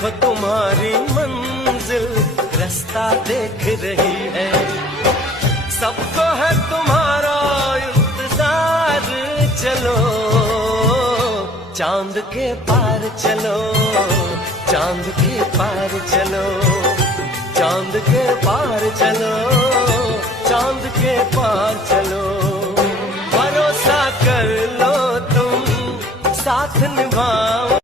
देखो तुम्हारी मंजिल रास्ता देख रही है। सबको है तुम्हारा इंतजार, चलो चांद के पार चलो, चांद के पार चलो, चांद के पार चलो, चांद के पार चलो। भरोसा कर लो तुम साथ निभाओ,